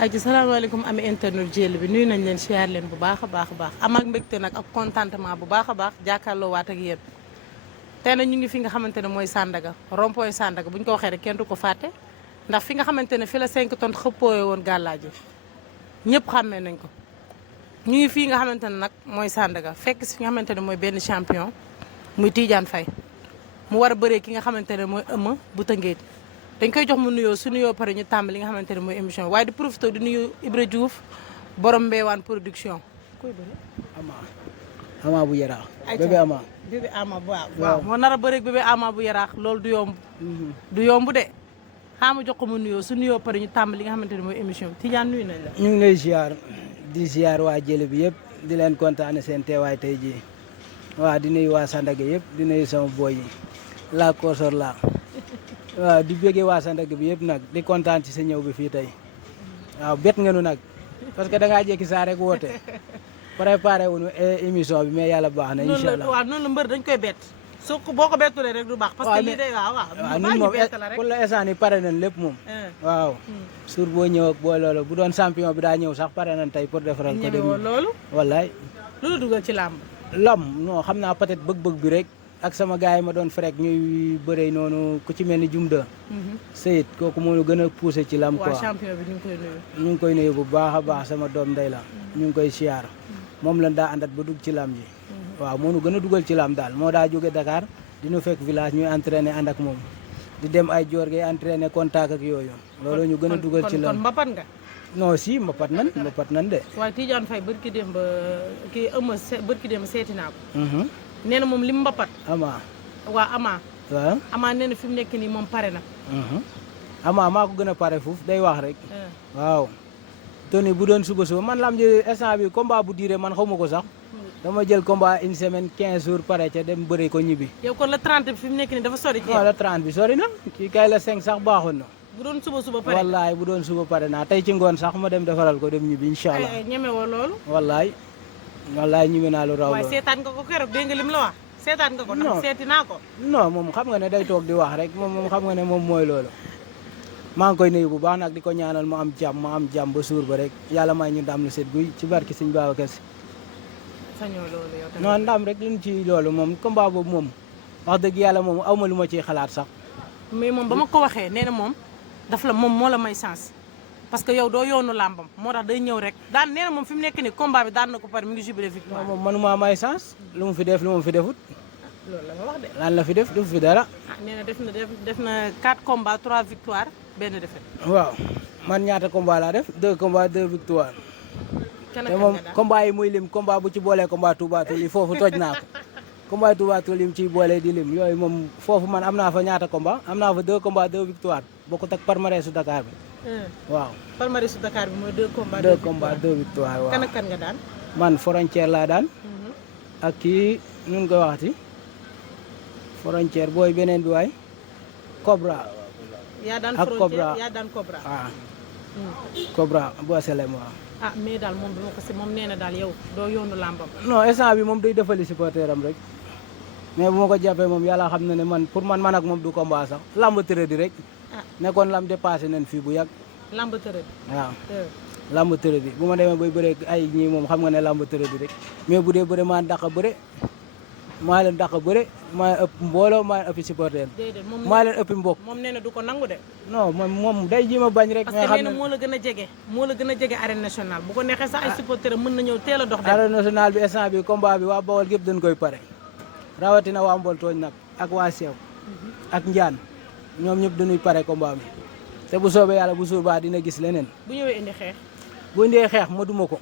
ay ci salaamaaleykum ami internet jël bi nuyu nañ leen siyaar leen bu baax a baax am ak mbégte nag ak contentement bu baax a baax jàkkaarloo waat ak yéen tey nag ñu ngi fi nga xamante ne mooy Sandaga rond-point Sandaga bu ñu ko waxee rek kenn du ko fàtte ndax fi nga xamante ne fi la 5 tonnes xëppooye woon gàllaaji ñëpp xàmmee nañ ko ñu ngi fii nga xamante ne nag mooy Sandaga fekk si fi nga xamante ne mooy benn champion muy Tidiane Faye mu war a bëree ki nga xamante ne mooy Eumeu bu Tëngéej dañ koy jox mu nuyoo su nuyoo pare ñu tàmbali li nga xamante ne mooy émission waaye di profité di nuyu Ibra Diouf borom Mbewaan production. kuy bëri Ama bu yaraax. bébé Ama. bébé Ama waaw moo nar a bëreeg bébé Ama bu yaraax loolu du yomb. du yomb de xaama jox ko mu nuyoo su nuyoo pare ñu tàmbali li nga xamante ne mooy émission bi Tidiane nuyu nañ la. ñu ngi lay ziar di ziar waa jële bi yëpp di leen kontaane seen teewaay tey jii waaw di nuyu waa Sandaga yëpp di nuyu sama boy yi la koosor la waaw di bëggee waa Sandaga bi yëpp nag di kontaan ci sa ñëw bi fii tey waaw bet nga nu nag parce que da ngaa jékki saa rek woote préparé wuñu émission bi mais yàlla baax na incha allah waaw noonu la mbër dañ koy bett soo ko boo ko bettulee rek du baax parce que lii day waaw ñun moom pour l'instant ni pare nañ lépp moom waaw suur boo ñëw ak boo loolu bu doon champion bi daa ñëw sax pare nañ tey pour defaral ko dem loolu wallaay lu dugal ci làmb non xam naa peut-être bëgg-bëgg bi rek ak sama gars yi ma doon frek ñuy bëree noonu ku ci mel ni Jumda Seyid kooku moo gën a poussé ci lam quoi champion bi ñu ngi koy nuyu ñu ngi koy nuyu bu baax a baax sama doom ndey la ñu ngi koy siyaar moom lan daa àndat ba dugg ci lam ji waaw moo nu gën a dugal ci lam daal moo daa jóge Dakar dinu fekk village ñuy entraîné ànd ak moom di dem ay joor ngay entraîné contact ak yooyu loolu ñu gën a dugal ci lam kon mbapat nga non si mbapat nan de waaye Tidiane Faye bërki dem ba kii Eumeu bërki dem seeti naa ko nee na moom li mu mbapat Ama waa Ama waaw Ama nee na fi mu nekk nii moom pare na Ama maa ko gën a pare foofu day wax rek waaw toni bu doon suba man lam ji instant bi combat bu diire man xaw ma ko sax dama jël combat une semaine 15 jours pare ca dem bëri ko ñibbi yow kon la 30 bi fi mu nekk nii dafa sori ci waaw la 30 bi sori na kii kay la 5 sax baaxoon na bu doon suba pare wallaay bu doon suba pare naa tey ci ngoon sax ma dem defaral ko dem ñibbi incha allah ñeme woo loolu wallaay ñime naa lu raw waaye seetaan nga ko keroog dégg nga lim la wax seetaan nga ko ndax seeti naa ko non moom xam nga ne day toog di wax rek moom xam nga ne moom mooy loolu maa ngi koy nuyu bu baax nag di ko ñaanal mu am jàmm ba suur ba rek yàlla may ñu ndam lu set guy ci barki Sëñ Babacar Si sañoo loolu yow tamit non ndam rek luñ ci loolu moom combat boobu moom wax dëgg yàlla moom awma lu ma ciy xalaat sax mais moom ba ma ko waxee nee na moom daf la moom moo la may chance parce que yow doo yoonu làmbam moo tax day ñëw rek daan nee na moom fi mu nekk nii combat bi daan na ko pare mi ngi jubilé victoire moom manuma may chance lu mu fi def lu mu fi defut loolu la ma wax de lan la fi def defu fi dara nee na def na 4 combats 3 victoires benn défaite waaw man ñaata combat laa def 2 combats 2 victoires te moom combat yi muy lim combat bu ci boolee combat Touba Toul yi foofu toj naa ko combat Touba Toul yi mu ciy boolee di lim yooyu moom foofu man am naa fa ñaata combat am naa fa 2 combats 2 victoires bokkut ak palmarès su Dakar bi waaw palmarès su Dakar bi mooy 2 combats 2 combats 2 victoires waaw kan ak kan nga daan man frontière laa daan ak kii nun koy waxati frontière booy beneen bi waay Cobra yaa daan ak frontière yaa daan Cobra waaw Cobra boo selem waaw mais daal moom dama ko si moom nee na daal yow doo yoonu làmbam non instant bi moom day defali supporter am rek mais bu ma ko jàppee moom yàlla xam na ne man pour man ak moom du combat sax lamb tërëdi rek nekkoon lam dépassé nañ fii bu yàgg lamb tërëdi waaw lamb tërëdi bu ma demee bay bëre ay ñii moom xam nga ne lamb tërëdi rek mais bu dee bëre maa dàq bëre maa leen dàq bëre maa ëpp mbooloo maa ëpp supporter maa leen ëpp mbokk moom nee na du ko nangu de non moom day ji ma bañ rek parce que nee na moo la gën a jege arène nationale bu ko neexee sax ay supporter mën na ñëw teel a dox dem arène nationale bi instant bi combat bi waa Bawol gépp dañ koy pare rawatina waa Mbol tooñ nag ak waa Seew ak Njaan ñoom ñëpp dañuy pare combat bi te bu soobee yàlla bu suur baa dina gis leneen bu ñëwee indi xeex bu indee xeex ma duma ko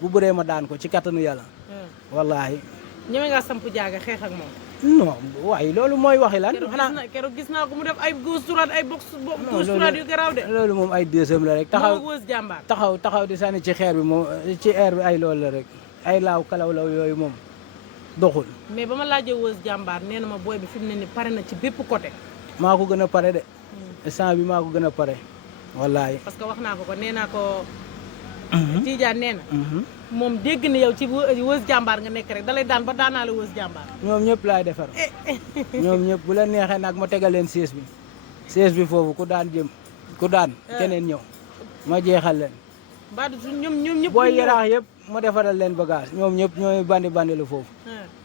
bu bëree ma daan ko ci kattanu yàlla wallaahi ñeme nga samp jaaga xeex ak moom non waaye loolu mooy waxi lan keroog gis naa ko mu def ay gauche droite ay boxe droite yu garaaw de loolu moom ay deuxième la rek taxaw di sànni ci xeer bi moom ci air bi ay loolu la rek ay laaw kalaw law yooyu moom doxul mais ba ma laajee Weuz jàmbaar nee na ma booy bi fi mu ne ni pare na ci bépp côté maa ko gën a pare de instant bi maa ko gën a pare wallaahi parce que wax naa ko nee naa ko Tidiane nee na moom dégg na yow ci Weuz jàmbaar nga nekk rek dalay daan ba daanaale Weuz jàmbaar ñoom ñëpp laay defar ñoom ñëpp bu la neexee nag ma tegal leen siège bi foofu ku daan keneen ñëw ma jeexal leen. Badou ñoom ñëpp. booy yaraax yëpp ma defaral leen bagage ñoom ñëpp ñooy bandi lu foofu.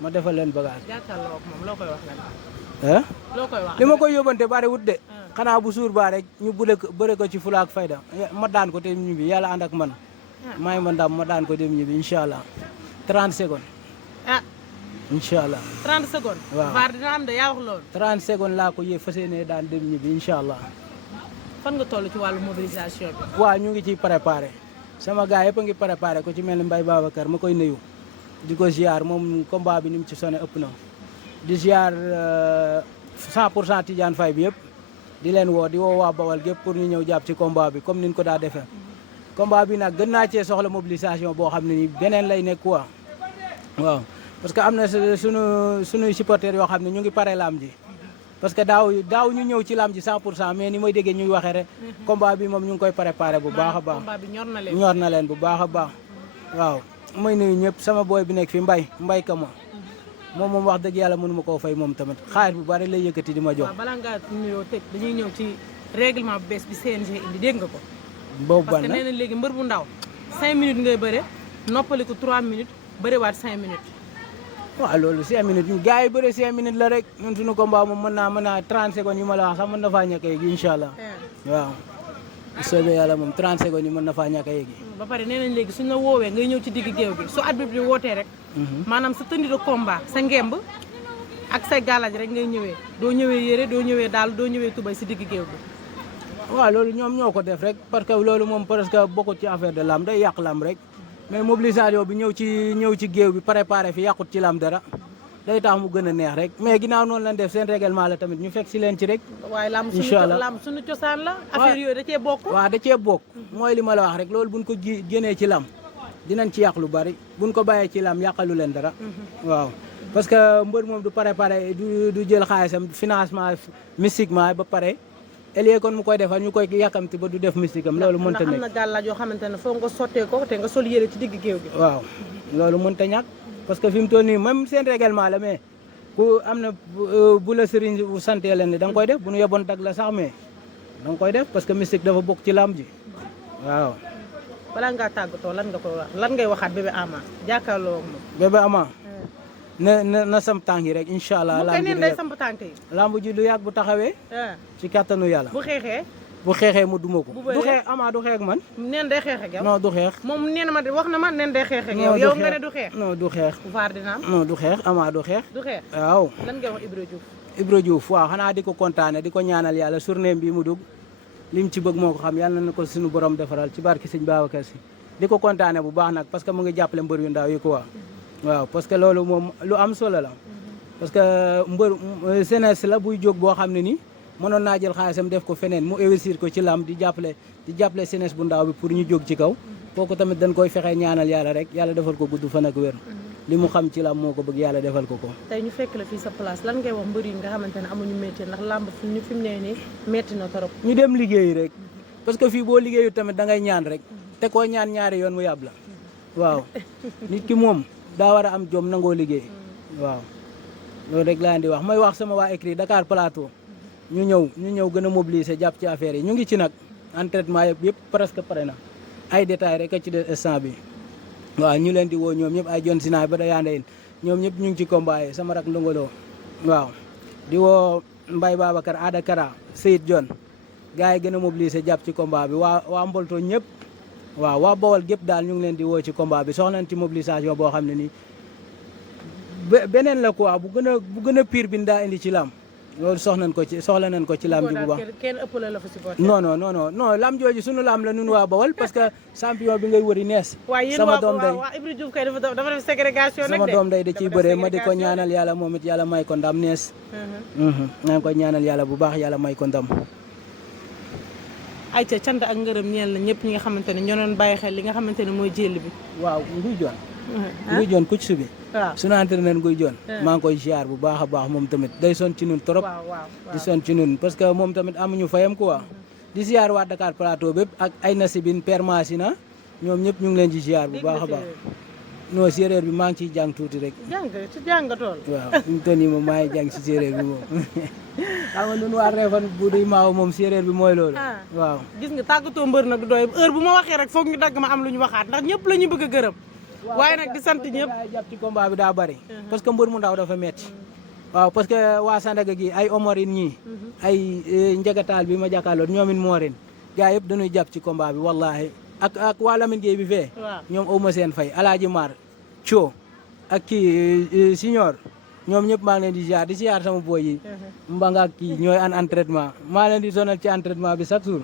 ma defal leen bagage. jàkkaarloo ak moom loo koy wax lan. loo koy wax li ma koy yóbbante bari wut de. xanaa bu suur baa rek ñu bëre ko ci fulaak fayda ma daan ko dem ñibbi yàlla ànd ak man. may ma ndam ma daan ko dem ñibbi incha allah 30 secondes. incha allah 30 secondes. waaw VAR dina am de yaa wax loolu. 30 secondes laa ko fas yéene daan dem ñibbi incha allah. fan nga toll ci wàllu mobilisation bi. waaw ñu ngi ciy préparé sama gars yëpp a ngi préparé ko ci mel ni Mbaye Babacar ma koy nuyu di ko ziar moom combat bi ni mu ci sonné ëpp na di ziar 100% Tidiane Faye bi yëpp di leen woo di woo waa Bawal gépp pour ñu ñëw jàpp ci combat bi comme ni ñu ko daa defee. combat bi nag gën naa cee soxla mobilisation boo xam ne ni beneen lay nekk quoi waaw parce que am na suñuy supporters yoo xam ne ñu ngi pare lam ji parce que daaw ñu ñëw ci lam ji 100% mais ni may déggee ñuy waxee rek combat bi moom ñu ngi koy préparé bu baax a baax. combat bi ñor na leen bu baax a baax waaw may nuyu ñëpp sama boy bi nekk fi mbay ka moom wax dëgg yàlla mënu ma koo fay moom tamit xaalis bu bari lay yëkkati di ma jox. waaw balaa ngaa nuyoo tëj dañuy ñëw ci règlement bu bees bi CNG indi dégg nga ko. boobu parce que nee na léegi mbër bu ndaw 5 minutes ngay bëre noppaliku 3 minutes bëriwaat 5 minutes. waaw loolu 5 minutes gars yi bëre 5 minutes la rek ñun suñu combat moom mën naa 30 secondes yi ma la wax sax mën na faa ñàkk a yegg incha allah. waaw bu soobee yàlla moom 30 secondes yi mën na faa ñàkk a yegg. ba pare nee nañ léegi suñ la woowee ngay ñëw ci digg géew bi su arbitre bi wootee rek. maanaam sa tenue de combat sa ngemb ak say galaaj rek ngay ñëwee doo ñëwee yére doo ñëwee daal doo ñëwee tubay si digg géew bi. waaw loolu ñoom ñoo ko def rek parce que loolu moom presque bokkut ci affaire de lamb day yàq lamb rek mais mobilisation bi ñëw ci géew bi préparé fi yàqut ci lamb dara day tax mu gën a neex rek mais ginnaaw noonu lañ def seen règlement la tamit ñu fekk si leen ci rek. waaye lamb suñu cosaan la. affaire yooyu da cee bokk. waaw da cee bokk mooy li ma la wax rek loolu buñ ko génnee ci lamb dinañ ci yàq lu bari buñ ko bàyyee ci lamb yàqalu leen dara. waaw parce que mbër moom du préparé du jël xaalisam financement mystiquement ba pare. elie kon mu koy defar ñu koy yàkkamti ba du def mystique am loolu mënta nekk. am na gàllaaj yoo xamante ne foog nga sottee ko te nga sol yére ci digg géew gi. waaw loolu mënta ñàkk parce que fi mu toll nii même seen règlement la mais ku am na bu la sëriñ bu santee leen ne da nga koy def bu nu yeboon dag la sax mais da nga koy def parce que mystique dafa bokk ci lamb ji waaw. balaa ngaa tàggatoo lan nga koy wax lan ngay waxaat bébé Ama jàkkaarloo ak moom. bébé Ama na sam tànk yi rek incha allah. lamb ji day samp tànk yi. lamb ji du yàgg bu taxawee. ci kattanu yàlla. bu xeexee mu duma ko. du xeex Ama du xeex ak man. neen day xeex ak yow. non du xeex. moom nee na ma wax na ma neen day xeex ak yow. yow nga ne du xeex. non du xeex. VAR dina am. non du xeex Ama du xeex. du xeex waaw. lan ngay wax Ibra Diouf. Ibra Diouf waaw xanaa di ko kontaane di ko ñaanal yàlla journée bi mu dugg lim ci bëgg moo ko xam yàlla na ko suñu borom defaral ci barki sëñ Babacar Si di ko kontaane bu baax nag parce que mu ngi jàppale mbër yu ndaw yi quoi waaw parce que loolu moom lu am solo la parce que mbër jeunesse la buy jóg boo xam ne nii mënoon naa jël xaalisam def ko feneen mu investir ko ci lamb di jàppale jeunesse bu ndaw bi pour ñu jóg ci kaw kooku tamit dañ koy fexee ñaanal yàlla rek yàlla defal ko gudd fan ak wér li mu xam ci lamb moo ko bëgg yàlla defal ko ko. tey ñu fekk la fii sa place lan ngay wax mbër yi nga xamante ne amuñu métier ndax lamb fi mu nee nii métti na trop. ñu dem liggéey rek parce que fii boo liggéeyu tamit da ngay ñaan rek te koo ñaan ñaari yoon mu yàb la waaw nit ki moom daa war a am jom nangoo liggéey waaw loolu rek laa di wax may wax sama waa écrit Dakar Plateau ñu ñëw gën a mobiliser jàpp ci affaire yi ñu ngi ci nag entraînement yëpp presque pare na ay détails rek a ci des instant bi waaw ñu leen di woo ñoom ñëpp ay jon sinaay ba da yaande yin ñoom ñëpp ñu ngi ci combat yi sama rak ndongoloo waaw di woo Mbaye Babacar Ada Kara Seyid Jon gars yi gën a mobiliser jàpp ci combat bi waa Mbolto ñëpp waaw waa Bawol gépp daal ñu ngi leen di woo ci combat bi soxla nañ ci mobilisation boo xam ne nii beneen la quoi bu gën a pire bi daa indi ci lam loolu soxla nañ ko ci lam ji bu baax. kenn ëppale la fa supporter. non lam jooju sunu lam la nun waa Bawol parce que champion bi ngay wëri nees. sama doom day waaw Ibra Diouf kay dafa def ségrégation nag de. sama doom day da ciy bëree ma di ko ñaanal yàlla moom it yàlla may ko ndam nees. maa ngi ko ñaanal yàlla bu baax yàlla may ko ndam. ayca cant ak ngërëm ñeel la ñëpp ñi nga xamante ne ñoo doon bàyyi xel li nga xamante ne mooy jël bi. waaw Nguy Jon kuc subi waaw sunu entraîneur Nguy Jon maa ngi koy ziar bu baax a baax moom tamit day son ci ñun trop di son ci ñun parce que moom tamit amuñu fayam quoi di ziar waa Dakar Plateau bépp ak ay nasibine permasina ñoom ñëpp ñu ngi leen di ziar bu baax a baax non séeréer bi maa ngi ciy jàng tuuti rek. jàng ci jàngatool. waaw fi mu toll nii moom maa ngi jàng si séeréer bi moom xam nga ñun waa Réfane bu di maaw moom séeréer bi mooy loolu. waaw gis nga tàggatoo mbër nag du doy heure bu ma waxee rek foog ñu dagg ma am lu ñu waxaat ndax ñëpp la ñu bëgg a gërëm. waaye nag di sant ñëpp. jàpp ci combat bi daa bari. parce que mbër mu ndaw dafa metti waaw parce que waa Sandaga gi ay Omorin ñii. ay njagataal bi ma jàkkaarloo ñoomin Moorin gaa yëpp dañuy jàpp ci combat bi wallahi ak waa Lamine Gueye bi fee. ñoom aw ma seen fay Alaaji Mar Thio ak kii Signor ñoom ñëpp maa ngi leen di ziar di ziar sama boy yi. Mbanga ak kii ñooy an entraînement maa leen di sonal ci entraînement bi chaque jour.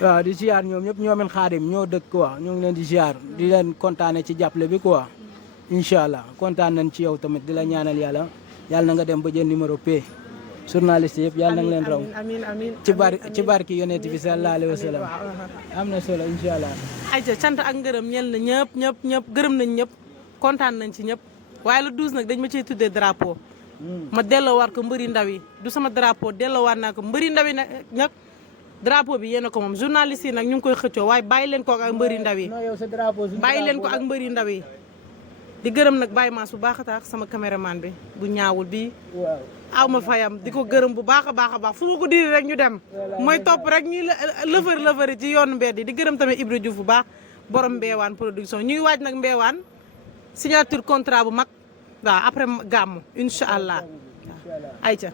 waaw di ziar ñoom ñëpp ñoomen Xaadim ñoo dëkk quoi ñoo ngi leen di ziar di leen kontaane ci jàppale bi quoi incha allah kontaan nañ ci yow tamit di la ñaanal yàlla na nga dem ba jël numéro P. journaliste yëpp yàlla na nga leen raw ci barki yonent bi sallallahu alayhi wa sallam am na solo incha allah. ayca cant ak ngërëm ñeel na ñëpp gërëm nañ ñëpp kontaan nañ ci ñëpp waaye le 12 nag dañ ma ciy tuddee drapeau. ma delloowaat ko mbëri ndaw yi du sama drapeau delloowaat naa ko mbëri ndaw yi nag drapeau bi yéen a ko moom journaliste yi nag ñu ngi koy xëccoo waaye bàyyi leen ko ak mbëri ndaw yi bàyyi leen ko ak mbëri ndaw yi di gërëm nag bàyyi maas bu baax a tax sama caméraman bi bu ñaawul bi aw ma fayam di ko gërëm bu baax a baax fu ma ko diri rek ñu dem mooy topp rek ñuy lëfër ci yoonu mbedd di gërëm tamit Ibra Diouf bu baax borom Mbeewaan production ñuy waaj nag Mbeewaan signature contrat bu mag waaw après gàmmu incha allah ayca